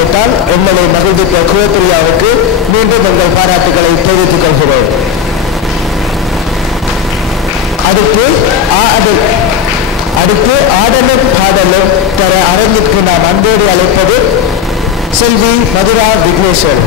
காரியத்தால் எங்களை மகிழ்வித்த குலப்பிரியாவுக்கு மீண்டும் எங்கள் பாராட்டுகளை தெரிவித்துக் கொள்கிறோம். அடுத்து ஆடலும் பாடலும் தர அரங்கிற்கு நாம் அன்போடு அழைப்பது செல்வி மதுரா விக்னேஸ்வர்.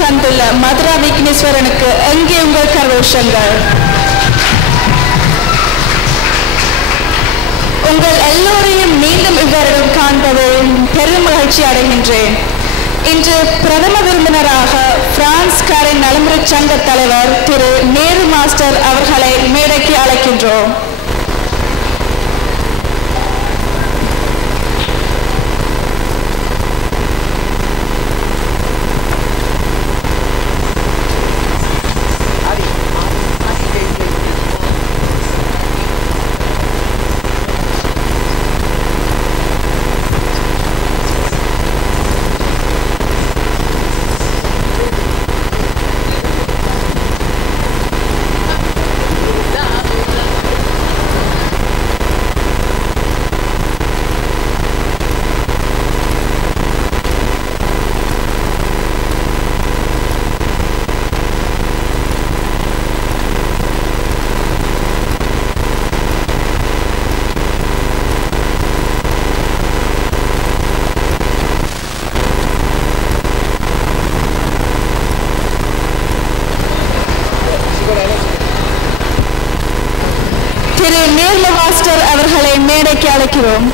தந்துள்ள மதுரா விக்னேஸ்வரனுக்கு எங்கே உங்கள் கரோஷங்கள். உங்கள் எல்லோரையும் மீண்டும் இவ்வருடம் காண்பதில் பெரும் மகிழ்ச்சி அடைகின்றேன். இன்று பிரதம விருந்தினராக பிரான்ஸ்காரின் நலமுறை சங்க தலைவர் திரு நேரு மாஸ்டர் அவர்களை மேடைக்கு அழைக்கின்றோம். அழைக்கிறோம்.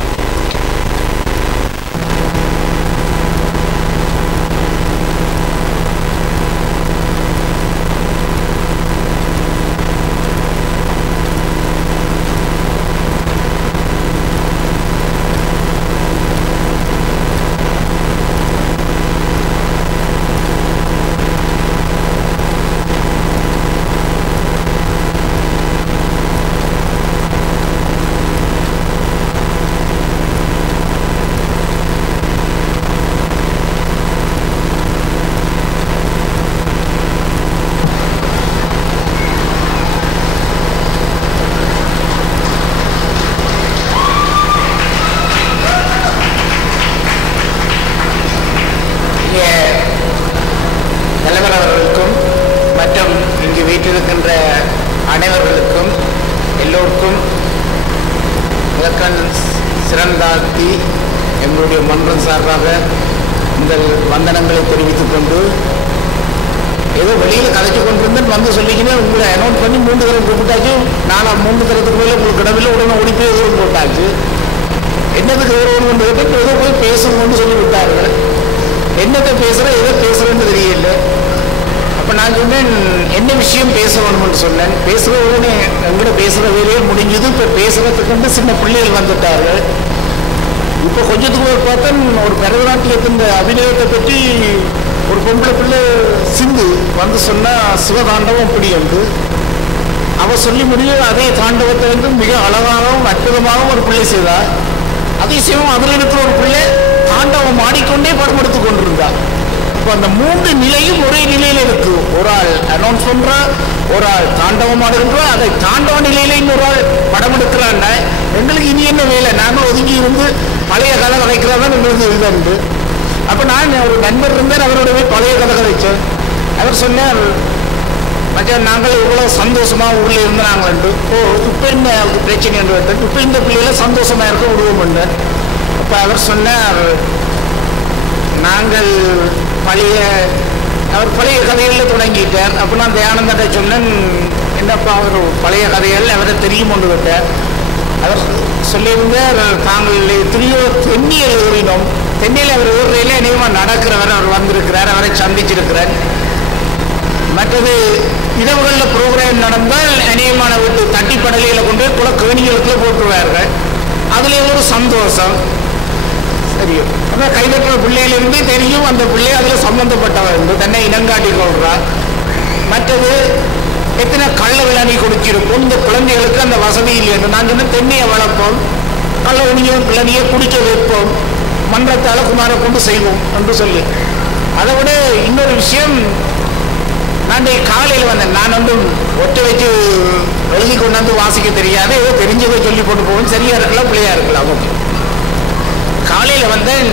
சிறந்தாழ்த்தி எங்களுடைய மன்றம் சார்பாக உங்கள் வந்தனங்களை தெரிவித்துக் கொண்டு ஏதோ வெளியில் கதைச்சு கொண்டிருந்தேன் வந்து சொல்லிக்கினே உங்களை அனௌன்ஸ் பண்ணி 3 தரம் கூப்பிட்டாச்சு. நானும் 3 தரத்துக்கு மேலே உங்களுக்கு இடவில் உடனே ஓடிப்போய் ஏதோ போட்டாச்சு. என்னதுக்கு கௌரவம் கொண்டு கேட்டு ஏதோ போய் பேசணும்னு சொல்லி விட்டார்கள். என்னத்தை பேசுகிறேன் எதை பேசுகிறேன்னு தெரியல. அப்போ நான் சொன்னேன் என்ன விஷயம் பேச வேணும்னு சொன்னேன். பேசுகிற உடனே எங்கிட்ட பேசுகிற வேலையே முடிஞ்சது. இப்போ பேசுகிறதுக்கு வந்து சின்ன பிள்ளைகள் வந்துட்டார்கள். இப்போ கொஞ்சத்துக்கு பார்த்தா ஒரு பரதநாட்டியத்தின் அபிநயத்தை பற்றி ஒரு பொம்பளை பிள்ளை சிந்து வந்து சொன்னால் சிவதாண்டவம் இப்படி வந்து அவள் சொல்லி முடியும். அதே தாண்டவத்தை வந்து மிக அழகாகவும் அற்புதமாகவும் ஒரு பிள்ளை செய்தார். அதே சிவம் அதில் இருக்கிற ஒரு பிள்ளை தாண்டவம் ஆடிக்கொண்டே படம் எடுத்து கொண்டிருந்தார். இப்போ அந்த 3 நிலையும் ஒரே நிலையில் இருக்கு. ஒரு ஆள் அனௌன்ஸ் பண்றா, ஒரு ஆள் தாண்டவம் ஆடுகின்றா, அதை தாண்டவ நிலையில இன்னொரு ஆள் படம் எடுக்கிறாண்ட எங்களுக்கு இனி என்ன வேலை? நாங்கள் ஒதுங்கி இருந்து பழைய கதை கதைக்கிறதான் எங்களுக்கு இது உண்டு. அப்போ நான் ஒரு நண்பர் இருந்தார், அவரோட போய் பழைய கதை கதைச்சேன். அவர் சொன்னார், மச்சான் நாங்கள் இவ்வளோ சந்தோஷமாக உள்ளே இருந்து நாங்கள் இப்போ என்ன பிரச்சனை என்று வைத்தேன். இப்போ இந்த பிள்ளைகளை சந்தோஷமாக இருக்க விடுவோம். அப்போ அவர் சொன்னார், நாங்கள் அவர் பழைய கதைகளில் தொடங்கிட்டார். அப்போ நான் தயானந்தத்தை சொன்னேன், என்னப்பா அவர் பழைய கதைகள் அவரை தெரியும் கொண்டு விட்டார். அவர் சொல்லியிருந்தார், தாங்கள் தென்னியல் ஏறினோம். தென்னியில் அவர் ஊரில் நியமமாக நடக்கிறவர் அவர் வந்திருக்கிறார், அவரை சந்திச்சிருக்கிறார். மற்றது இரவுகளில் ப்ரோக்ராம் நடந்தால் அநேகமான வீட்டு தட்டிப்படலையில் கொண்டு குல கேணிகளுக்குள்ள போட்டுருவார்கள். அதில் ஒரு சந்தோஷம் தெரியும். ஆனால் கைதட்டுற பிள்ளையிலிருந்து தெரியும் அந்த பிள்ளை அதில் சம்பந்தப்பட்டவர் என்று தன்னை இனங்காட்டி கொள்கிறார். மற்றது எத்தனை கள்ள விளநீ குடிச்சிருக்கும் இந்த குழந்தைகளுக்கு அந்த வசதி இல்லை என்று நான் சொன்ன தென்னையை வளர்ப்போம், கள்ள விளநியை குடிக்க வைப்போம், மன்றத்தால் குமாரை கொண்டு செய்வோம் என்று சொல்லி. அதை விட இன்னொரு விஷயம், நான் காலையில் வந்தேன். நான் ஒன்றும் ஒற்றை வச்சு எழுதி கொண்டாந்து வாசிக்க தெரியாது, ஏதோ தெரிஞ்சதை சொல்லி போட்டு போவோம். சரியா இருக்கலாம் பிள்ளையா இருக்கலாம். ஓகே. காலையில் வந்தேன்,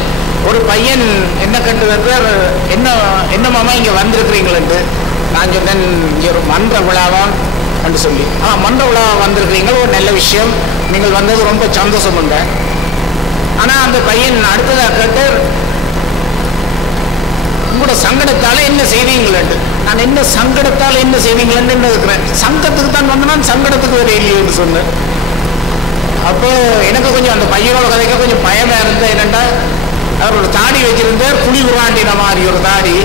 ஒரு பையன் என்ன கண்டு வந்தார், என்ன மாமா இங்கே வந்திருக்கிறீங்களேன்ட்டு. நான் சொன்னேன், இங்கே ஒரு மன்ற விழாவா என்று சொல்லி. மன்ற விழாவா வந்திருக்கிறீங்க, ஒரு நல்ல விஷயம், நீங்கள் வந்தது ரொம்ப சந்தோஷம் உண்ட. ஆனால் அந்த பையன் அடுத்ததாக கேட்டு, உங்களோட சங்கடத்தால் என்ன செய்வீங்களேன்ட்டு. நான் என்ன சங்கடத்தால் என்ன செய்வீங்களேன்னு என்ன இருக்கிறேன், சங்கத்துக்கு தான் வந்தேன், சங்கடத்துக்கு வர இல்லையேன்னு சொன்னேன். அப்போ எனக்கு கொஞ்சம் அந்த பையனோட கதைக்க கொஞ்சம் பயமாக இருந்தேன். என்னென்னா அவர் ஒரு தாடி வச்சிருந்தார், புலி உராண்டின மாதிரி ஒரு தாடி.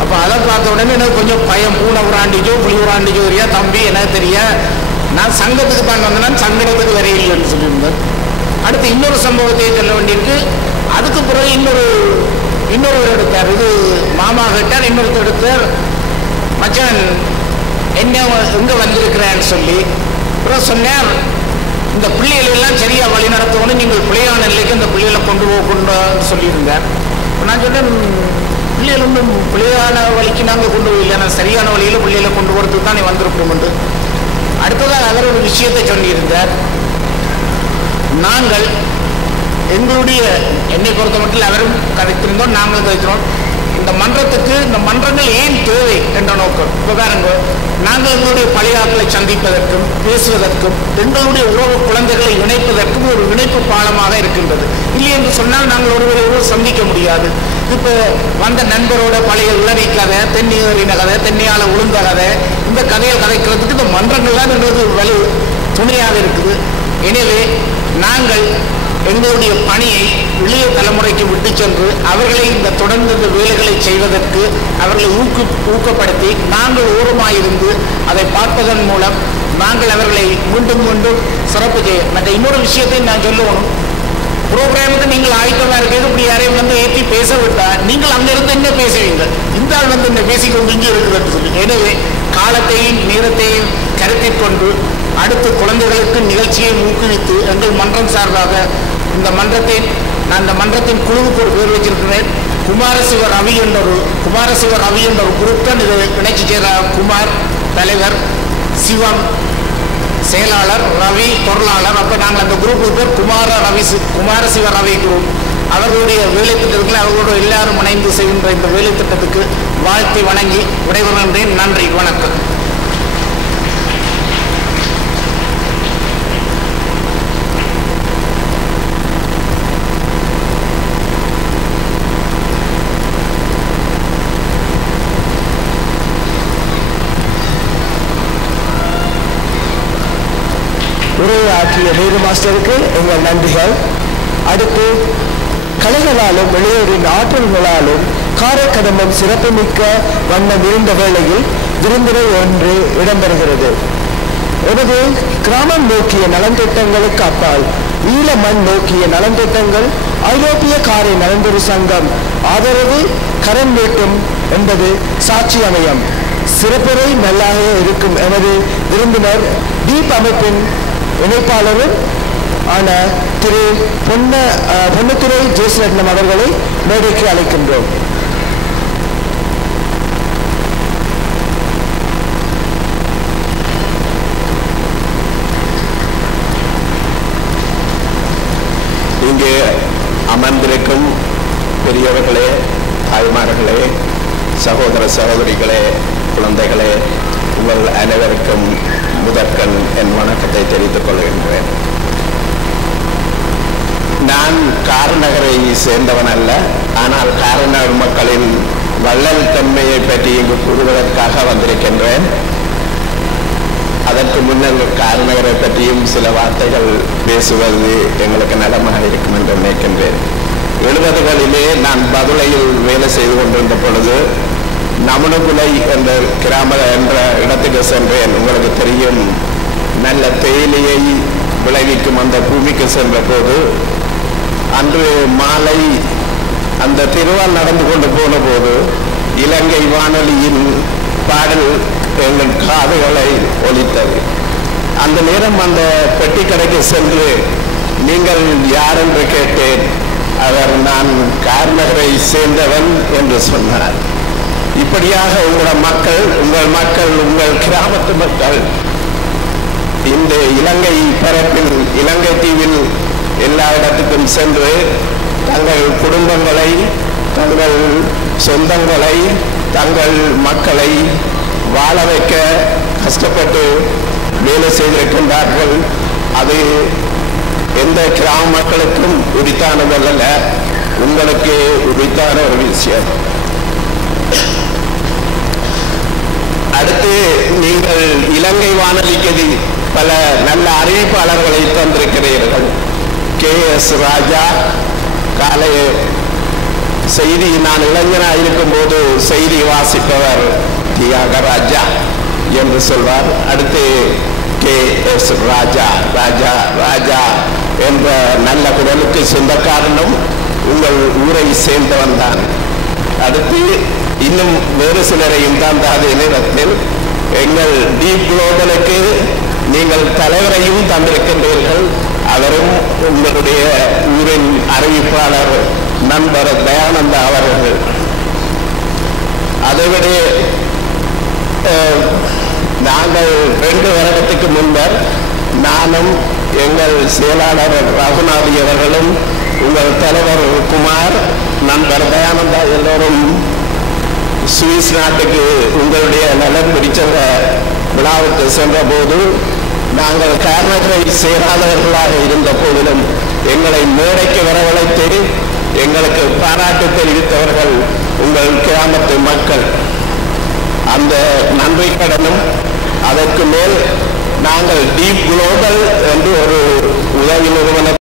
அப்போ அதை பார்த்த உடனே எனக்கு கொஞ்சம் பயம், பூனை உராண்டிச்சோ புலி உராண்டிச்சோ தெரியா தம்பி எனக்கு தெரியா, நான் சங்கத்துக்கு தான் வந்தேன்னா சங்கடத்துக்கு வரையில்லைன்னு சொல்லியிருந்தேன். அடுத்து இன்னொரு சம்பவத்தை சொல்ல வேண்டியிருக்கு. அதுக்கு பிறகு இன்னொருவர் எடுத்தார், இது மாமா கேட்டார். இன்னொருத்தர் எடுத்தார், மச்சான் என்ன எங்கே வந்திருக்கிறேன்னு சொல்லி. அப்புறம் சொன்னார், இந்த பிள்ளைகள் எல்லாம் சரியாக வழி நடத்தணும், நீங்கள் பிள்ளையான நிலைக்கு அந்த பிள்ளைகளை கொண்டு சொல்லியிருந்தார். நான் சொன்னேன், பிள்ளைகள் ஒன்றும் பிள்ளையான வழிக்கு நாங்கள் கொண்டு போயில்லை, நான் சரியான வழியில் பிள்ளைகளை கொண்டு போகிறதுக்கு தான் நீ வந்திருக்கணும் என்று. அடுத்ததாக அவர் ஒரு விஷயத்தை சொல்லியிருந்தார். நாங்கள் எங்களுடைய என்னை பொறுத்த மட்டும் அவரும் கதைத்திருந்தோம், நாங்களும் கதைக்கிறோம். இந்த மன்றத்துக்கு இந்த மன்றங்கள் ஏன் தேவை என்ற நோக்கம். இப்போ பாருங்க, நாங்கள் எங்களுடைய பழைய ஆட்களை சந்திப்பதற்கும் பேசுவதற்கும் எங்களுடைய உறவு குழந்தைகளை இணைப்பதற்கும் ஒரு இணைப்பு பாலமாக இருக்கின்றது. இல்லை என்று சொன்னால் நாங்கள் ஒருவர் சந்திக்க முடியாது. இப்போ வந்த நண்பரோட பழைய இளநீ கதை, தென்னியறின கதை, தென்னையால் உளுந்த கதை, இந்த கதையை கதைக்கிறதுக்கு இந்த மன்றங்கள் தான் எங்களுக்கு வலு துணையாக இருக்குது. எனவே நாங்கள் எங்களுடைய பணியை இளைய தலைமுறைக்கு விட்டு சென்று அவர்களை இந்த தொடர்ந்து இந்த வேலைகளை செய்வதற்கு அவர்களை ஊக்கப்படுத்தி நாங்கள் ஓரமாயிருந்து அதை பார்ப்பதன் மூலம் நாங்கள் அவர்களை மீண்டும் மீண்டும் சிறப்பு செய்ய. மற்ற இன்னொரு விஷயத்தை நான் சொல்லணும், ப்ரோக்ராமுக்கு நீங்கள் ஆயத்தமாக இருக்கிறது இப்படி யாரையும் வந்து ஏற்றி பேச விட்டால் நீங்கள் அங்கிருந்து என்ன பேசுவீங்க, இந்த ஆள் வந்து என்ன பேசிக்கொண்டு இங்கே இருக்கிறது சொல்லி. எனவே காலத்தையும் நேரத்தையும் கருத்தில் கொண்டு அடுத்து குழந்தைகளுக்கு நிகழ்ச்சியை ஊக்குவித்து எங்கள் மன்றம் சார்பாக இந்த மன்றத்தின் குழுவுக்கு ஒரு பேர் வச்சிருக்கிறேன். குமாரசிவ ரவி என்ற ஒரு குரூப் தான் இதை இணைச்சி செய்கிறார். குமார் தலைவர், சிவம் செயலாளர், ரவி பொருளாளர். அப்போ நாங்கள் அந்த குரூப்புக்கு பேர் குமாரசிவ ரவி குரூப். அவர்களுடைய வேலை திட்டத்தில் அவர்களோடு எல்லாரும் இணைந்து செய்கின்ற இந்த வேலை திட்டத்துக்கு வாழ்த்தி வணங்கி விடைபெறுகின்றேன். நன்றி, வணக்கம். உரையாற்றிய நீரு மாஸ்டருக்கு எங்கள் நன்றிகள். அடுத்து கலைகளாலும் இளையோரின் ஆற்றல்களாலும் காரைக்கதம்பம் சிறப்புமிக்க வண்ணம் இருந்த வேளையில் விருந்தினை ஒன்று இடம்பெறுகிறது. எனது கிராமம் நோக்கிய நலந்திட்டங்களுக்கு அப்பால் ஈழ மண் நோக்கிய நலந்திட்டங்கள் ஐரோப்பிய காரை நலந்தொரு சங்கம் ஆதரவு கரம் நீட்டும் என்பது சாட்சி அமையம். சிறப்புரை நல்லாக இருக்கும் எமது விருந்தினர் தீப் அமைப்பின் இணைப்பாளரும் ஆன திரு பொன்னத்துறை ஜெயசிரட்னம் அவர்களை மேடைக்கு அழைக்கின்றோம். இங்கே அமர்ந்திருக்கும் பெரியவர்களே, தாய்மார்களே, சகோதர சகோதரிகளே, குழந்தைகளே, உங்கள் அனைவருக்கும் முதற்கண் என் வணக்கத்தை தெரிவித்துக் கொள்கின்றேன். நான் காரநகரை சேர்ந்தவன் அல்ல. ஆனால் காரநகர் மக்களின் வள்ளல் தன்மையை பற்றி இங்கு கூறுவதற்காக வந்திருக்கின்றேன். அதற்கு முன்னர் காரநகரை பற்றியும் சில வார்த்தைகள் பேசுவது எங்களுக்கு நலமாக இருக்கும் என்று நினைக்கின்றேன். 70களிலே நான் பதுளையில் வேலை செய்து கொண்டிருந்த பொழுது நமனுகுலை என்ற என்ற இடத்துக்கு சென்றேன். உங்களுக்கு தெரியும், நல்ல தேயிலையை விளைவிக்கும் அந்த பூமிக்கு சென்ற போது அன்று மாலை அந்த திருவால் நடந்து கொண்டு போன போது இலங்கை வானொலியின் பாடல் எங்கள் காதுகளை ஒலித்தது. அந்த நேரம் அந்த பெட்டி கடைக்கு சென்று நீங்கள் யார் என்று கேட்டேன். அவர் நான் கார்நகரை சேர்ந்தவன் என்று சொன்னார். இப்படியாக உங்கள் மக்கள் உங்கள் கிராமத்து மக்கள் இந்த இலங்கை பரப்பில், இலங்கை தீவில் எல்லா இடத்துக்கும் சென்று தங்கள் குடும்பங்களை, தங்கள் சொந்தங்களை, தங்கள் மக்களை வாழ வைக்க கஷ்டப்பட்டு வேலை செய்திருக்கின்றார்கள். அது எந்த கிராம மக்களுக்கும் உரித்தானதல்ல, உங்களுக்கு உரித்தான ஒரு விஷயம். அடுத்து நீங்கள் இலங்கை வானொலிக்கு பல நல்ல அறிவிப்பாளர்களை தந்திருக்கிறீர்கள். KS ராஜா காலை செய்தி, நான் இளைஞனாக இருக்கும் போது செய்தி வாசிப்பவர் தியாகராஜா என்று சொல்வார். அடுத்து KS ராஜா ராஜா ராஜா என்ற நல்ல குரலுக்கு சொந்தக்காரனும் உங்கள் ஊரை சேர்ந்தவன் தான். அடுத்து இன்னும் வேறு சிலரையும் தான் அதே நேரத்தில் எங்கள் டீப் குளோபலுக்கு நீங்கள் தலைவரையும் தந்திருக்கின்றீர்கள். அவரும் உங்களுடைய ஊரின் அறிவிப்பாளர் நண்பர் தயானந்தா அவர்கள். அதைவிட நாங்கள் 2 வருடத்துக்கு முன்னர் நானும் எங்கள் செயலாளர் ரகுநாதி அவர்களும் உங்கள் தலைவர் குமார், நண்பர் தயானந்தா எல்லோரும் சுவிஸ் நாட்டுக்கு உங்களுடைய நலன் பிடிச்சவங்க விழாவுக்கு சென்ற போது நாங்கள் கார்நகரை சேராதவர்களாக இருந்த போதிலும் எங்களை மேடைக்கு வரவழைத்து எங்களுக்கு பாராட்டு தெரிவித்தவர்கள் உங்கள் கிராமத்து மக்கள். அந்த நன்றி கடனும் அதற்கு மேல் நாங்கள் டீப் குளோபல் என்று ஒரு உதவி நிறுவனத்தை